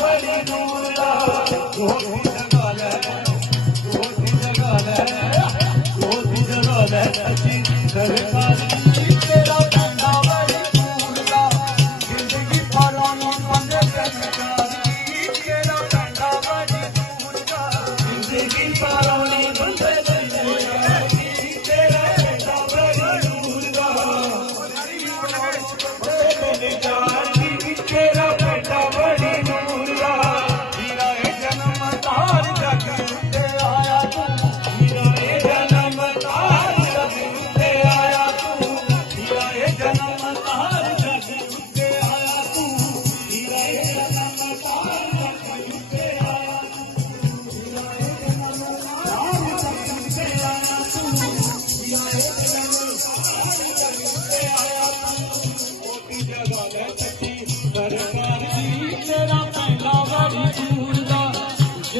ਬੜੇ ਦੂਰ ਦਾ ਰੋਟੀ ਜਗਾ ਲੈ ਰੋਟੀ ਜਗਾ ਲੈ ਰੋਟੀ ਜਗਾ ਲੈ ਸੱਚੀ ਸਰਕਾਰੀ ਤੇਰਾ ਪਿੰਡਾ ਬੜੇ ਦੂਰ ਦਾ। ਜ਼ਿੰਦਗੀ ਪਰਾਂ ਨੂੰ ਪੰਨੇ ਤੇ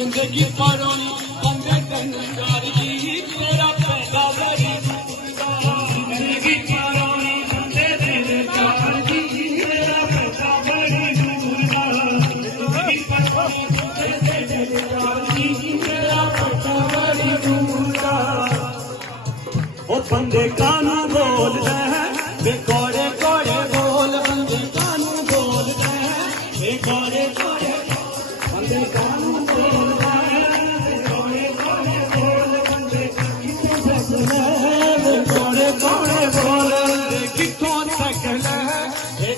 ਜ਼ਿੰਦਗੀ ਪਰੋਣੀ ਬੰਦੇ ਕੰਗਾਰ ਤੇਰਾ ਪੈਂਦਾ ਬੜੀ ਜ਼ਿੰਦਗੀ ਪਰੋਣੀ ਬੰਦੇ ਦੇ ਤੇਰਾ ਪੈਂਦਾ ਬੜੀ ਜ਼ਿੰਦਗੀ ਪਰੋਣੀ ਬੰਦੇ ਦੇ ਤੇਰਾ ਪੈਂਦਾ ਬੜੀ ਦੂਰ ਦਾ ਉਹ ਬੰਦੇ ਕਾਨੂੰ ਬੋਲਦਾ ਹੈ? ਵੇ ਹੈ ਵੇ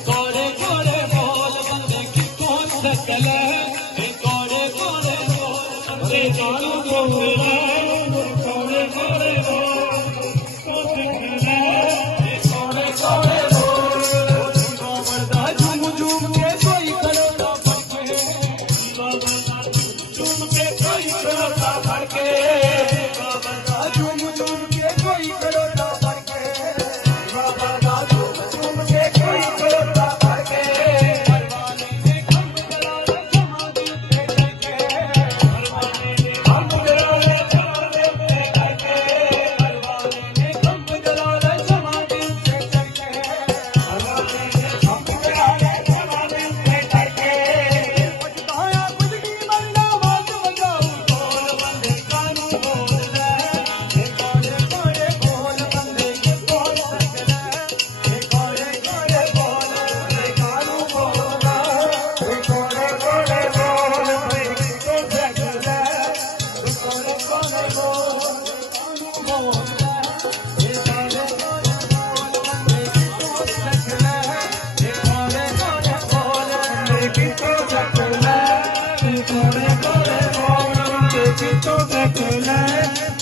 सकला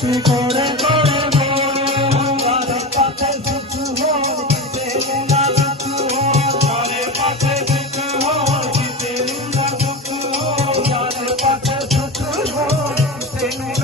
कोड़ कोड़ Thank you.